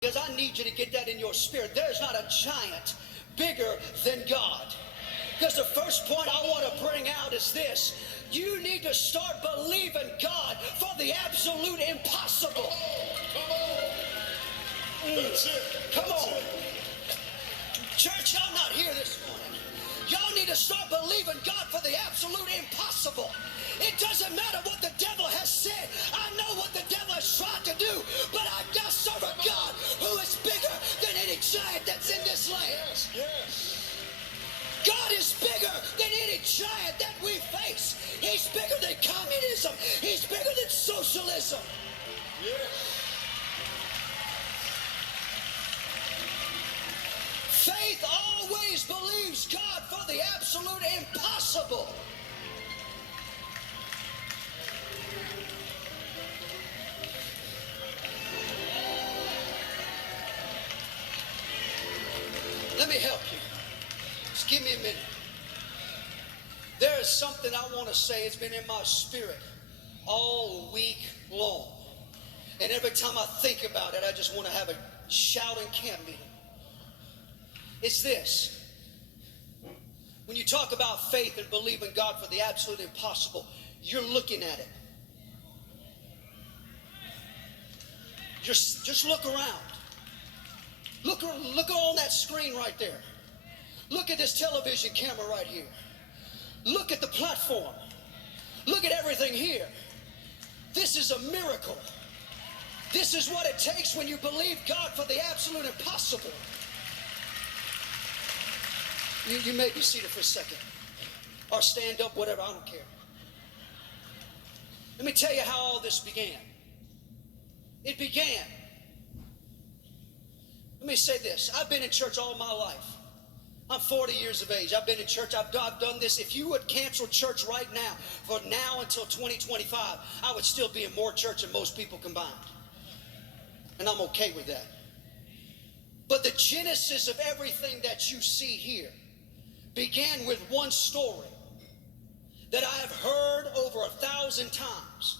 Because I need you to get that in your spirit. There's not a giant bigger than God. Because the first point I want to bring out is this. You need to start believing God for the absolute impossible. That's it. Come on. Church, y'all not here this morning. Y'all need to start believing God for the absolute impossible. It doesn't matter what the devil has said. I know what the devil has tried to do, but I serve a God who is bigger than any giant that's in this land. Yes. God is bigger than any giant that we face. He's bigger than communism. He's bigger than socialism. Yes. Faith always believes God for the absolute impossible. Let me help you. Just give me a minute. There is something I want to say. It's been in my spirit all week long. And every time I think about it, I just want to have a shouting camp meeting. It's this. When you talk about faith and believe in God for the absolute impossible, you're looking at it. Just look around. Look on that screen right there. Look at this television camera right here. Look at the platform. Look at everything here. This is a miracle. This is what it takes when you believe God for the absolute impossible. You may be seated for a second. Or stand up, whatever, I don't care. Let me tell you how all this began. It began. Let me say this. I've been in church all my life. I'm 40 years of age. I've been in church. I've done this. If you would cancel church right now, for now until 2025, I would still be in more church than most people combined. And I'm okay with that. But the genesis of everything that you see here began with one story that I have heard over 1,000 times.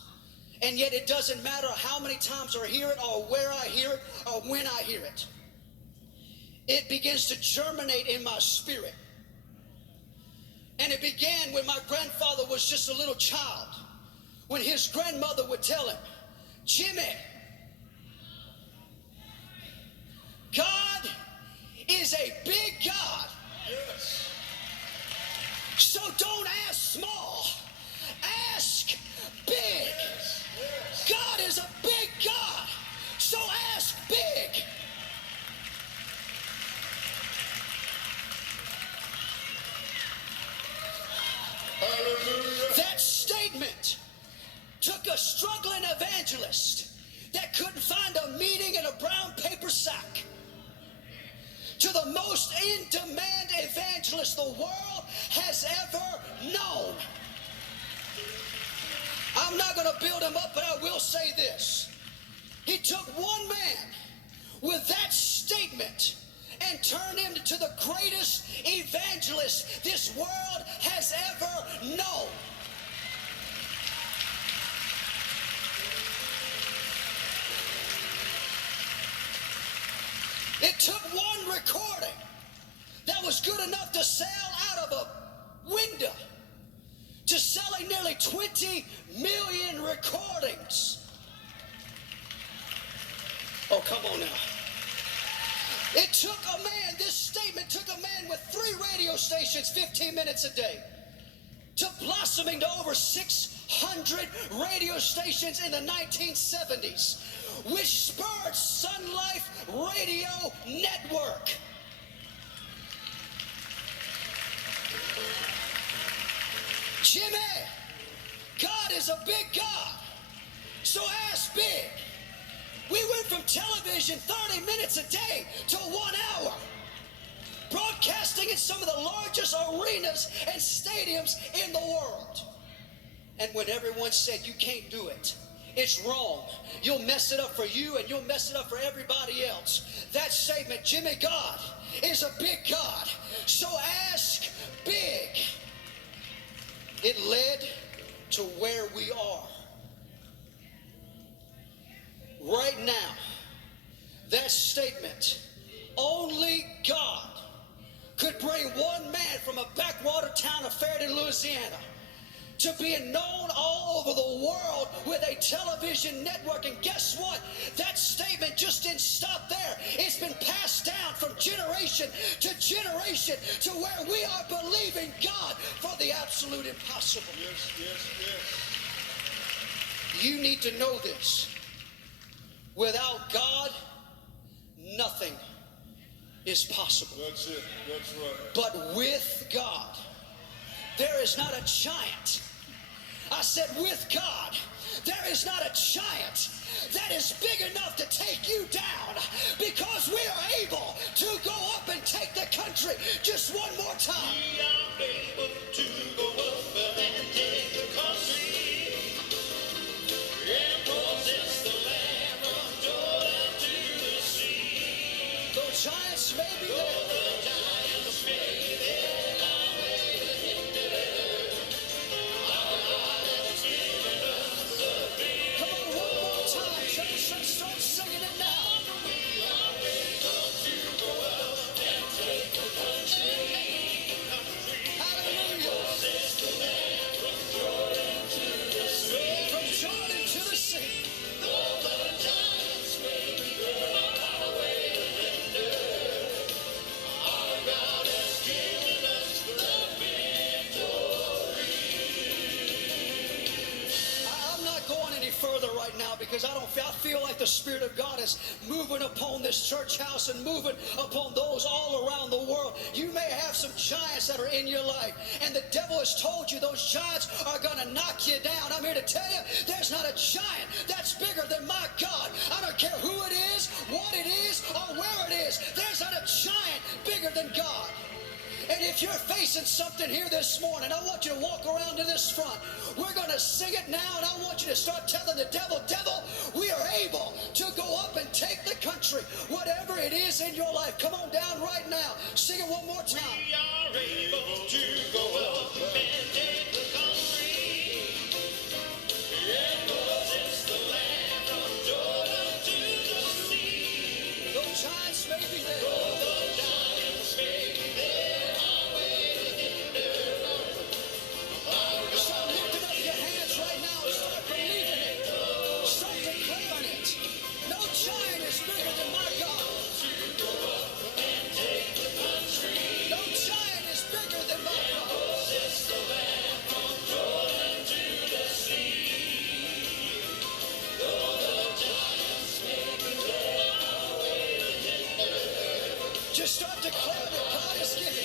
And yet it doesn't matter how many times I hear it or where I hear it or when I hear it. It begins to germinate in my spirit. And it began when my grandfather was just a little child. When his grandmother would tell him, Jimmy, God is a big God. Yes. So don't ask small, ask big. Yes. Yes. God is a big God, so ask big. Hallelujah. That statement took a struggling evangelist that couldn't find a meeting in a brown paper sack to the most in-demand evangelist the world has ever known. I'm not going to build him up, but I will say this. He took one man with that statement and turned him into the greatest evangelist this world has ever known. It took one recording that was good enough to sell out of a window to selling nearly 20 million recordings. Oh, come on now. It took a man, this statement took a man with 3 radio stations 15 minutes a day to blossoming to over 600 radio stations in the 1970s, which spurred Sun Life Radio Network. Jimmy, God is a big God, so ask big. We went from television 30 minutes a day to 1 hour, broadcasting in some of the largest arenas and stadiums in the world. And when everyone said, you can't do it, it's wrong, you'll mess it up for you and you'll mess it up for everybody else, that statement, Jimmy, God is a big God, so ask big, it led to where we are. Right now, that statement, only God could bring one man from a backwater town of Fairton, Louisiana, to being known all over the world with a television network. And guess what? That statement just didn't stop there. It's been passed down from generation to generation to where we are believing God for the absolute impossible. Yes, yes, yes. You need to know this. Without God, nothing is possible. That's it. That's right. But with God, there is not a giant. I said, with God, there is not a giant that is big enough to take you down, because we are able to go up and take the country. Just one more time. We are able to go up and take the country and possess the land from Jordan to the sea. Though giants may be there, The giants may be there, our way to hinder. Our God has given us the victory. come on, one more time, church. Let's start singing it now. We are able to go up and take the country. Hallelujah. Possess the land from Jordan to the sea. From Jordan to the sea. Though the giants may be there, our way to hinder. Our God has given us the victory. I'm not going any further right now, because I feel like the Spirit of God is moving upon this church house and moving upon those all around the world. You may have some giants that are in your life, and the devil has told you those giants are going to knock you down. I'm here to tell you, there's not a giant that's bigger than my God. I don't care who it is, what it is, or where it is. There's not a giant bigger than God. And if you're facing something here this morning, I want you to walk around to this front. We're going to sing it now, and I want you to start telling the devil, devil, we are able to go up and take the country. Whatever it is in your life, come on down right now. Sing it one more time. We are able to go up and take the country and possess the land from Jordan to the sea. Those giants may be there. The giants may be there, our way to hinder. Start lifting up your hands right now and start believing it. Start declaring it. No giant is bigger than my God. No giant is bigger than my God. Possess the land from Jordan to the sea. Though the giants may be there, our way to hinder. Just start declaring that God is giving you.